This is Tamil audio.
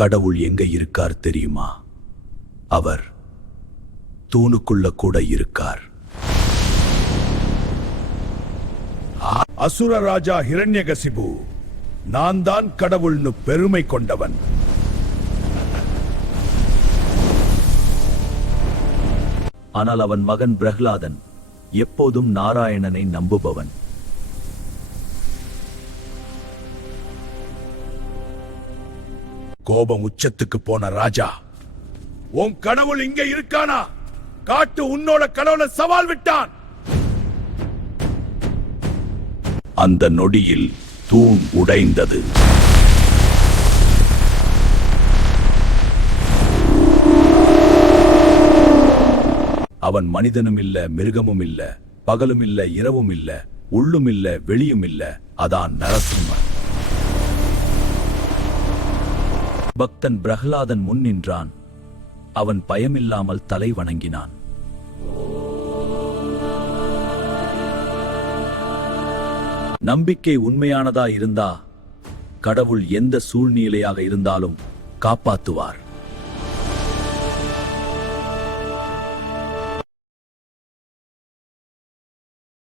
கடவுள் எங்க இருக்கார் தெரியுமா? அவர் தூணுக்குள்ள கூட இருக்கார். அசுர ராஜா ஹிரண்யகசிபு, நான் தான் கடவுள்னு பெருமை கொண்டவன். ஆனால் அவன் மகன் பிரஹ்லாதன் எப்போதும் நாராயணனை நம்புபவன். கோபம் உச்சத்துக்கு போன ராஜா, உன் கடவுள் இங்க இருக்கானா? காட்டு உன்னோட கடவுளை சவால் விட்டான். அந்த நொடியில் தூண் உடைந்தது. அவன் மனிதனும் இல்ல, மிருகமும் இல்ல, பகலும் இல்ல, இரவும் இல்ல, உள்ளும் இல்ல, வெளியும் இல்ல, அதான் நரசிம்மன். பக்தன் பிரஹ்லாதன் முன் நின்றான். அவன் பயமில்லாமல் தலை வணங்கினான். நம்பிக்கை உண்மையானதா இருந்தா கடவுள் எந்த சூழ்நிலையாக இருந்தாலும் காப்பாத்துவார்.